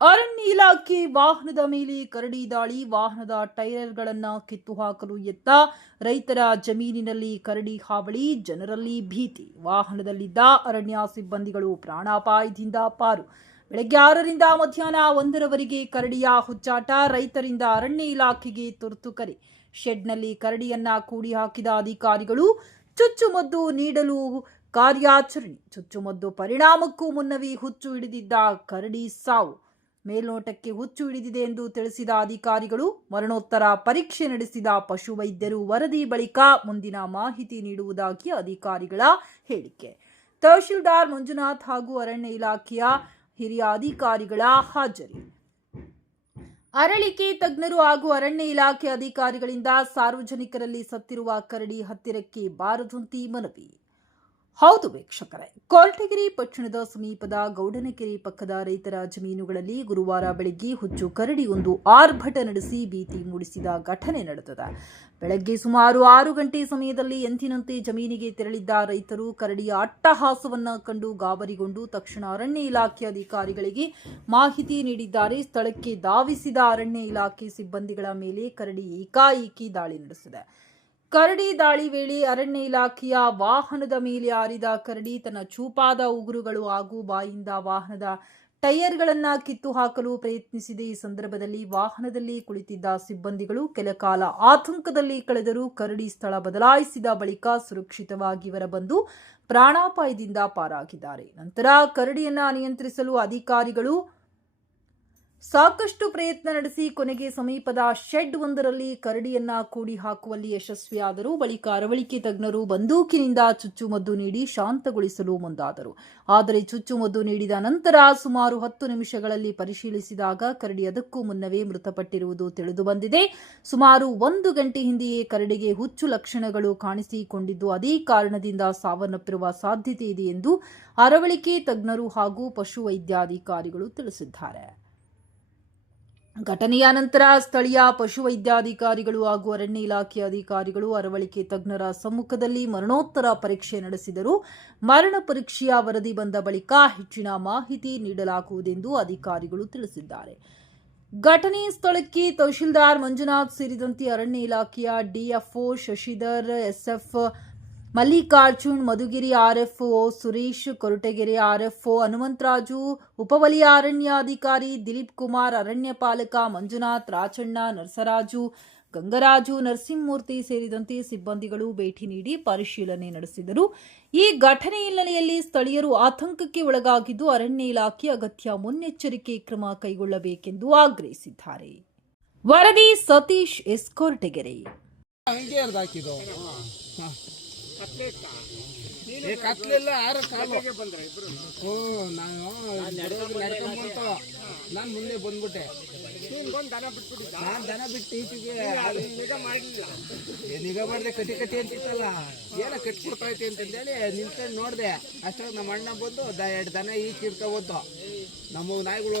ಅರಣ್ಯ ಇಲಾಖೆ ವಾಹನದ ಮೇಲೆ ಕರಡಿ ದಾಳಿ. ವಾಹನದ ಟೈರ್ಗಳನ್ನು ಕಿತ್ತು ಹಾಕಲು ಯತ್ನ. ರೈತರ ಜಮೀನಿನಲ್ಲಿ ಕರಡಿ ಹಾವಳಿ, ಜನರಲ್ಲಿ ಭೀತಿ. ವಾಹನದಲ್ಲಿದ್ದ ಅರಣ್ಯ ಸಿಬ್ಬಂದಿಗಳು ಪ್ರಾಣಾಪಾಯದಿಂದ ಪಾರು. ಬೆಳಗ್ಗೆ 6ರಿಂದ ಮಧ್ಯಾಹ್ನ 1ರವರೆಗೆ ಕರಡಿಯ ಹುಚ್ಚಾಟ. ರೈತರಿಂದ ಅರಣ್ಯ ಇಲಾಖೆಗೆ ತುರ್ತು ಕರೆ. ಶೆಡ್ನಲ್ಲಿ ಕರಡಿಯನ್ನ ಕೂಡಿ ಹಾಕಿದ ಅಧಿಕಾರಿಗಳು. ಚುಚ್ಚುಮದ್ದು ನೀಡಲು ಕಾರ್ಯಾಚರಣೆ. ಚುಚ್ಚುಮದ್ದು ಪರಿಣಾಮಕ್ಕೂ ಮುನ್ನವೇ ಹುಚ್ಚು ಹಿಡಿದಿದ್ದ ಕರಡಿ ಸಾವು. ಮೇಲ್ನೋಟಕ್ಕೆ ಹುಚ್ಚು ಹಿಡಿದಿದೆ ಎಂದು ತಿಳಿಸಿದ ಅಧಿಕಾರಿಗಳು. ಮರಣೋತ್ತರ ಪರೀಕ್ಷೆ ನಡೆಸಿದ ಪಶುವೈದ್ಯರು. ವರದಿ ಬಳಿಕ ಮುಂದಿನ ಮಾಹಿತಿ ನೀಡುವುದಾಗಿ ಅಧಿಕಾರಿಗಳ ಹೇಳಿಕೆ. ತಹಶೀಲ್ದಾರ್ ಮಂಜುನಾಥ್ ಹಾಗೂ ಅರಣ್ಯ ಇಲಾಖೆಯ ಹಿರಿಯ ಅಧಿಕಾರಿಗಳ ಹಾಜರಿ. ಅರಳಿಕೆ ತಜ್ಞರು ಹಾಗೂ ಅರಣ್ಯ ಇಲಾಖೆ ಅಧಿಕಾರಿಗಳಿಂದ ಸಾರ್ವಜನಿಕರಲ್ಲಿ ಸತ್ತಿರುವ ಕರಡಿ ಹತ್ತಿರಕ್ಕೆ ಬಾರದಂತೆ ಮನವಿ. ಹೌದು ವೀಕ್ಷಕರೇ, ಕೊರಟಗೆರೆ ಪಟ್ಟಣದ ಸಮೀಪದ ಗೌಡನಕೆರೆ ಪಕ್ಕದ ರೈತರ ಜಮೀನುಗಳಲ್ಲಿ ಗುರುವಾರ ಬೆಳಗ್ಗೆ ಹುಚ್ಚು ಕರಡಿಯೊಂದು ಆರ್ಭಟ ನಡೆಸಿ ಭೀತಿ ಮೂಡಿಸಿದ ಘಟನೆ ನಡೆದಿದೆ. ಬೆಳಗ್ಗೆ ಸುಮಾರು 6 ಗಂಟೆ ಸಮಯದಲ್ಲಿ ಎಂದಿನಂತೆ ಜಮೀನಿಗೆ ತೆರಳಿದ್ದ ರೈತರು ಕರಡಿಯ ಅಟ್ಟಹಾಸವನ್ನ ಕಂಡು ಗಾಬರಿಗೊಂಡು ತಕ್ಷಣ ಅರಣ್ಯ ಇಲಾಖೆ ಅಧಿಕಾರಿಗಳಿಗೆ ಮಾಹಿತಿ ನೀಡಿದ್ದಾರೆ. ಸ್ಥಳಕ್ಕೆ ಧಾವಿಸಿದ ಅರಣ್ಯ ಇಲಾಖೆ ಸಿಬ್ಬಂದಿಗಳ ಮೇಲೆ ಕರಡಿ ಏಕಾಏಕಿ ದಾಳಿ ನಡೆಸಿದೆ. ಕರಡಿ ದಾಳಿ ವೇಳೆ ಅರಣ್ಯ ಇಲಾಖೆಯ ವಾಹನದ ಮೇಲೆ ಹಾರಿದ ಕರಡಿ ತನ್ನ ಚೂಪಾದ ಉಗುರುಗಳು ಹಾಗೂ ಬಾಯಿಂದ ವಾಹನದ ಟೈರ್ಗಳನ್ನು ಕಿತ್ತು ಹಾಕಲು ಪ್ರಯತ್ನಿಸಿದೆ. ಈ ಸಂದರ್ಭದಲ್ಲಿ ವಾಹನದಲ್ಲಿ ಕುಳಿತಿದ್ದ ಸಿಬ್ಬಂದಿಗಳು ಕೆಲಕಾಲ ಆತಂಕದಲ್ಲಿ ಕಳೆದರು. ಕರಡಿ ಸ್ಥಳ ಬದಲಾಯಿಸಿದ ಬಳಿಕ ಸುರಕ್ಷಿತವಾಗಿ ಹೊರಬಂದು ಪ್ರಾಣಾಪಾಯದಿಂದ ಪಾರಾಗಿದ್ದಾರೆ. ನಂತರ ಕರಡಿಯನ್ನ ನಿಯಂತ್ರಿಸಲು ಅಧಿಕಾರಿಗಳು ಸಾಕಷ್ಟು ಪ್ರಯತ್ನ ನಡೆಸಿ ಕೊನೆಗೆ ಸಮೀಪದ ಶೆಡ್ ಒಂದರಲ್ಲಿ ಕರಡಿಯನ್ನ ಕೂಡಿ ಹಾಕುವಲ್ಲಿ ಯಶಸ್ವಿಯಾದರು. ಬಳಿಕ ಅರವಳಿಕೆ ತಜ್ಞರು ಬಂದೂಕಿನಿಂದ ಚುಚ್ಚುಮದ್ದು ನೀಡಿ ಶಾಂತಗೊಳಿಸಲು ಮುಂದಾದರು. ಆದರೆ ಚುಚ್ಚುಮದ್ದು ನೀಡಿದ ನಂತರ ಸುಮಾರು 10 ನಿಮಿಷಗಳಲ್ಲಿ ಪರಿಶೀಲಿಸಿದಾಗ ಕರಡಿ ಅದಕ್ಕೂ ಮುನ್ನವೇ ಮೃತಪಟ್ಟಿರುವುದು ತಿಳಿದುಬಂದಿದೆ. ಸುಮಾರು 1 ಗಂಟೆ ಹಿಂದೆಯೇ ಕರಡಿಗೆ ಹುಚ್ಚು ಲಕ್ಷಣಗಳು ಕಾಣಿಸಿಕೊಂಡಿದ್ದು, ಅದೇ ಕಾರಣದಿಂದ ಸಾವನ್ನಪ್ಪಿರುವ ಸಾಧ್ಯತೆ ಇದೆ ಎಂದು ಅರವಳಿಕೆ ತಜ್ಞರು ಹಾಗೂ ಪಶುವೈದ್ಯಾಧಿಕಾರಿಗಳು ತಿಳಿಸಿದ್ದಾರೆ. ಘಟನೆಯ ನಂತರ ಸ್ಥಳೀಯ ಪಶುವೈದ್ಯಾಧಿಕಾರಿಗಳು ಹಾಗೂ ಅರಣ್ಯ ಇಲಾಖೆ ಅಧಿಕಾರಿಗಳು ಅರವಳಿಕೆ ತಜ್ಞರ ಸಮ್ಮುಖದಲ್ಲಿ ಮರಣೋತ್ತರ ಪರೀಕ್ಷೆ ನಡೆಸಿದರು. ಮರಣ ಪರೀಕ್ಷೆಯ ವರದಿ ಬಂದ ಬಳಿಕ ಹೆಚ್ಚಿನ ಮಾಹಿತಿ ನೀಡಲಾಗುವುದೆಂದು ಅಧಿಕಾರಿಗಳು ತಿಳಿಸಿದ್ದಾರೆ. ಘಟನೆ ಸ್ಥಳಕ್ಕೆ ತಹಶೀಲ್ದಾರ್ ಮಂಜುನಾಥ್ ಸೇರಿದಂತೆ ಅರಣ್ಯ ಇಲಾಖೆಯ DFO Shashidhar, SF Mallikarjun, Madhugiri RFO Suresh, Koratagere RFO Hanumantharaju, ಉಪವಲಯ ಅರಣ್ಯಾಧಿಕಾರಿ ದಿಲೀಪ್ ಕುಮಾರ್, ಅರಣ್ಯ ಪಾಲಕ ಮಂಜುನಾಥ್, ರಾಚಣ್ಣ, ನರಸರಾಜು, ಗಂಗರಾಜು, ನರಸಿಂಹಮೂರ್ತಿ ಸೇರಿದಂತೆ ಸಿಬ್ಬಂದಿಗಳು ಭೇಟಿ ನೀಡಿ ಪರಿಶೀಲನೆ ನಡೆಸಿದರು. ಈ ಘಟನೆ ಹಿನ್ನೆಲೆಯಲ್ಲಿ ಸ್ಥಳೀಯರು ಆತಂಕಕ್ಕೆ ಒಳಗಾಗಿದ್ದು ಅರಣ್ಯ ಇಲಾಖೆ ಅಗತ್ಯ ಮುನ್ನೆಚ್ಚರಿಕೆ ಕ್ರಮ ಕೈಗೊಳ್ಳಬೇಕೆಂದು ಆಗ್ರಹಿಸಿದ್ದಾರೆ. ವರದಿ ಸತೀಶ್ ಎಸ್, ಕೊರಟಗೆರೆ. ಕತ್ಲೆಲ್ಲ ನಾನು ಮುಂದೆ ಬಂದ್ಬಿಟ್ಟೆ. ನಾನು ದನ ಬಿಟ್ಟು ಈಚೆಗೆ ನಿಗಾ ಮಾಡಿದೆ. ಕಟಿ ಅಂತಿತ್ತಲ್ಲ, ಏನೋ ಕಟ್ಬಿಡ್ತೈತಿ ಅಂತಂದೇಳಿ ನಿಂತ್ಕೊಂಡು ನೋಡಿದೆ. ಅಷ್ಟಾಗ ನಮ್ಮ ಅಣ್ಣ ಬಂದು 2 ದನ ಈಚೆ ಇರ್ಕೊಬೋದು. ನಮ್ಮ ನಾಯಿಗಳು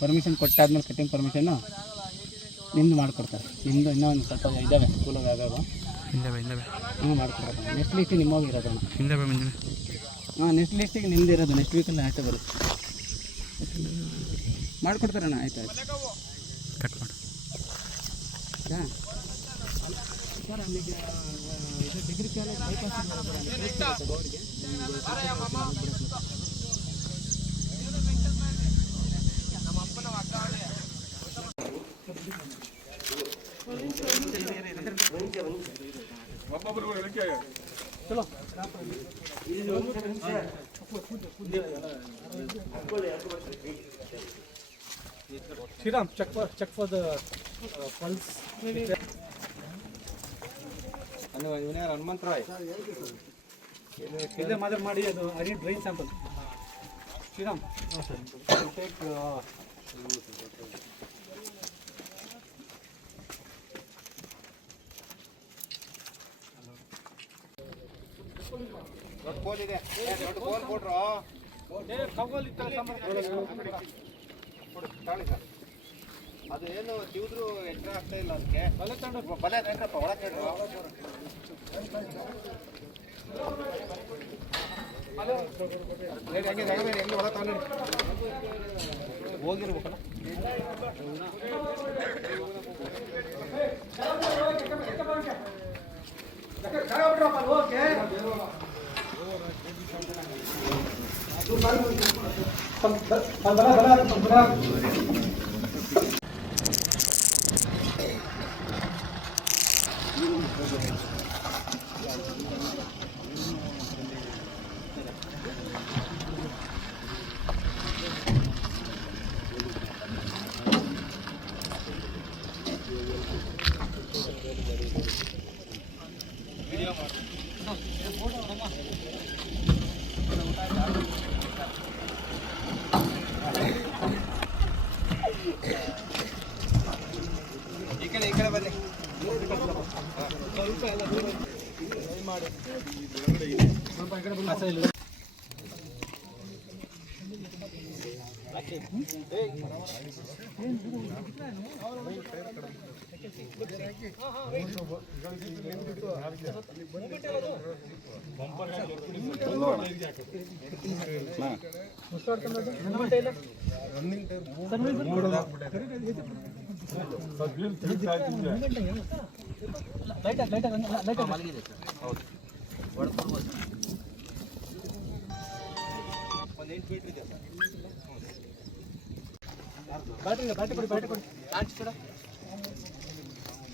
ಪರ್ಮಿಷನ್ ಕೊಟ್ಟಾದ್ಮೇಲೆ ಕಟ್ಟಿಂಗ್ ಪರ್ಮಿಷನ್ನು ನಿಮ್ದು ಮಾಡಿಕೊಡ್ತಾರೆ. ನಿಮ್ಮದು ಇನ್ನೂ ಒಂದು ಸ್ವಲ್ಪ ಇದ್ದಾವೆ ಸ್ಕೂಲಾಗ ಯಾವ್ಯಾವ ಮಾಡಿಕೊಡ್ತಾರೆ. ನೆಕ್ಸ್ಟ್ ಲೀಸ್ಟಿಗೆ ನಿಮ್ಮೋಗಿ ಇರೋದು. ನೆಕ್ಸ್ಟ್ ಲೀಸ್ಟಿಗೆ ನಿಮ್ದು ಇರೋದು. ನೆಕ್ಸ್ಟ್ ವೀಕಲ್ಲಿ ಆಯ್ತು ಬರುತ್ತೆ, ಮಾಡಿಕೊಡ್ತಾರಣ್ಣ. ಆಯ್ತು ಕಟ್ ಮಾಡಿ ಸರ್. ಅಲ್ಲಿಗೆ ಡಿಗ್ರಿ ಕಾಲೇಜ್ ಬೈಪಾಸ್ ಅವ್ರಿಗೆ चलो Shriram, check for the pulse. Engineer Hanumanth Roy. Mother Madi, I need brain sample. Shriram. ಅದು ಏನು ತಿವಿದ್ರು ಎಚ್ಚರ ಆಗ್ತಾ ಇಲ್ಲ ಅದಕ್ಕೆ ಬಲೆ ತಗೊಂಡ್ರಪ್ಪ ಒಳಗೆ ಹೆಂಗೆ ಒಳ ತಗೊಂಡು ಹೋಗಿರ್ಬೇಕಲ್ಲ. ಈ ಕಡೆ ಬನ್ನಿ.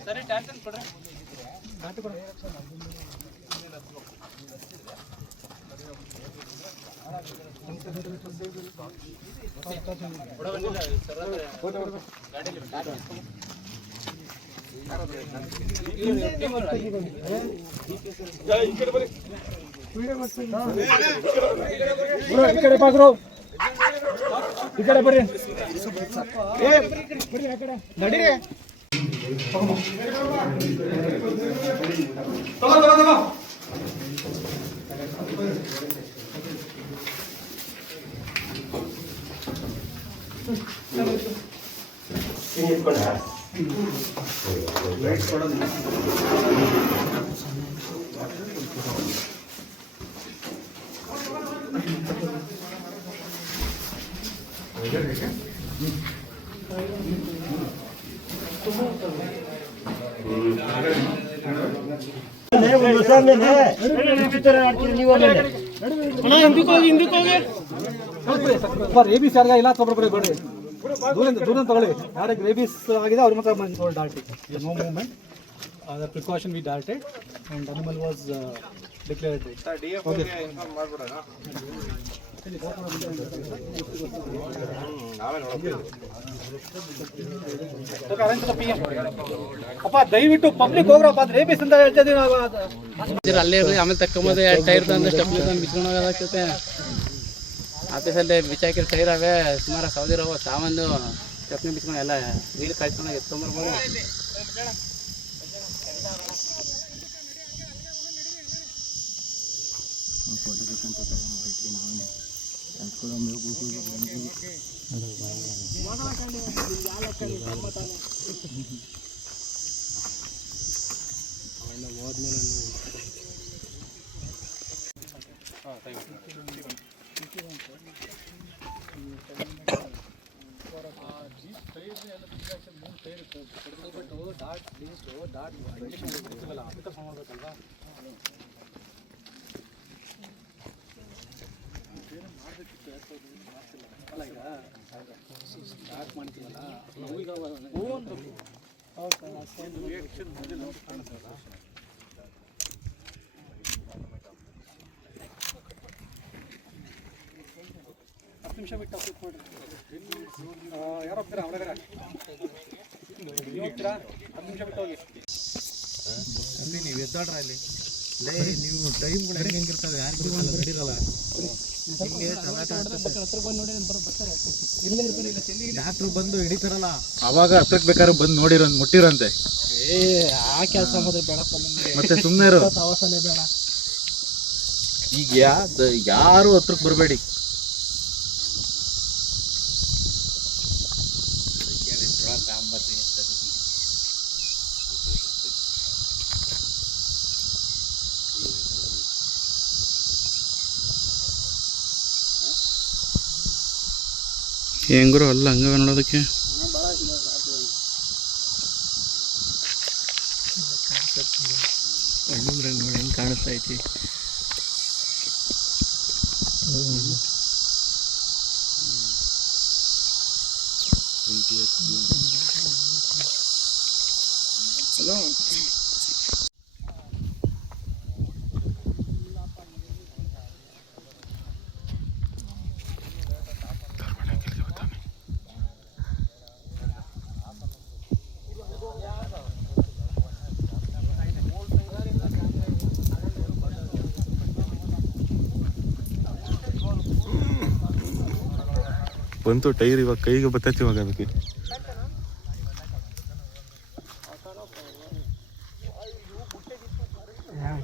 ಸರಿ ಟ್ಯಾನ್ಸನ್ ಕೊಡ್ರಿ. ಬ್ಯಾಟ್ರಿ ಕೊಡ್ರಿ. ಈ ಕಡೆ ಬಾಗ್ರು, ಈ ಕಡೆ ಬರ್ರಿ, ನಡೀರಿ. ರೇಬೀಸ್ ಯಾರಿಗ ಇಲ್ಲ ತೊಗೊಳ್ಬೇಡಿ, ಬೇಡ್ರಿ, ದೂರ ತಗೊಳ್ಳಿ. ಯಾರಿಗೆ ರೇಬೀಸ್ ಆಗಿದೆ ಅವ್ರ ಮಾತ್ರ ಡಾರ್ಟಿ. No movement. The precaution we darted and animal was declared dead. Okay. ಅಪ್ಪ ದಯವಿಟ್ಟು ಪಬ್ಲಿಕ್ ಹೋಗ್ರಪ್ಪ, ಅದು ರೇಬೀಸ್ ಅಂತ ಹೇಳ್ತಾ ಇದೀವಿ ನಾವು. ಅಲ್ಲೇ ಇರಲಿ, ಆಮೇಲೆ ತಕ್ಕೊಂಬೋದು ಟೈರ್ ತಂದು ಸ್ಟೆಪ್ಲಿ ತಂದು ಬಿಚ್ಕೊಂಡು ಹೋಗೋದಾಗ್ತೈತೆ. ಆಫೀಸಲ್ಲೇ ಬಿಚ್ಚಾಕಿರೋ ಟೈರ್ ಅವೇ ಸುಮಾರು ಸೌದಿರವ ಸಾವಂದು ಸ್ಟೆಪ್ನಿ ಬಿಚ್ಕೊಂಡು ಎಲ್ಲ ನೀರು ಕಾಯ್ಕೊಂಡು ಎತ್ಕೊಂಬರ್ಬೋದು. ನಿಮಿಷ ಬಿಟ್ಟು ಅಪ್ಲೋಡ್ ಮಾಡ್ರಿ. ಯಾರು ಹೋಗ್ತೀರಾ? ಹೊರಗಡೆ ನೀವು ಹೋಗ್ತೀರಾ? 10 ನಿಮಿಷ ಬಿಟ್ಟು ಹೋಗಿ. ನೀವು ಎದ್ದಾಡ್ರ ಅಲ್ಲಿ ನೀವು ಟೈಮ್ಗಳು ಹೆಂಗಿರ್ತವೆ ಯಾರಿಗೂ ನಡೀರಲ್ಲ. ಡಾಕ್ಟ್ರು ಬಂದು ಹಿಡಿತಾರಲ್ಲ ಅವಾಗ ಹತ್ತಕ್ಕೆ ಬೇಕಾದ್ರೆ ಬಂದು ನೋಡಿರೋ ಮುಟ್ಟಿರಂತೆ. ಆ ಕೆಲಸ ಮಾತ್ರ ಬೇಡಪ್ಪ ನಮಗೆ, ಮತ್ತೆ ಸುಮ್ಮನೆ ಅವಸರನೇ ಬೇಡ. ಈಗ ಯಾರು ಹತ್ರಕ್ಕೆ ಬರಬೇಡಿ. ಹೆಂಗ್ರು ಅಲ್ಲ ಹಂಗವ ನೋಡೋದಕ್ಕೆ. ನೋಡಿ ಹೆಂಗೆ ಕಾಣಿಸ್ತಾ ಐತಿ. ಬಂತು ಟೈರ್, ಇವಾಗ ಕೈಗೆ ಬತ್ತೈತಿ. ಇವಾಗ ಅದಕ್ಕೆ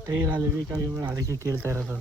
ಟೈರ್ ಅಲ್ಲಿ ವೀಕ್ ಆಗಿ ಅದಕ್ಕೆ ಕೇಳ್ತಾ ಇರೋದು.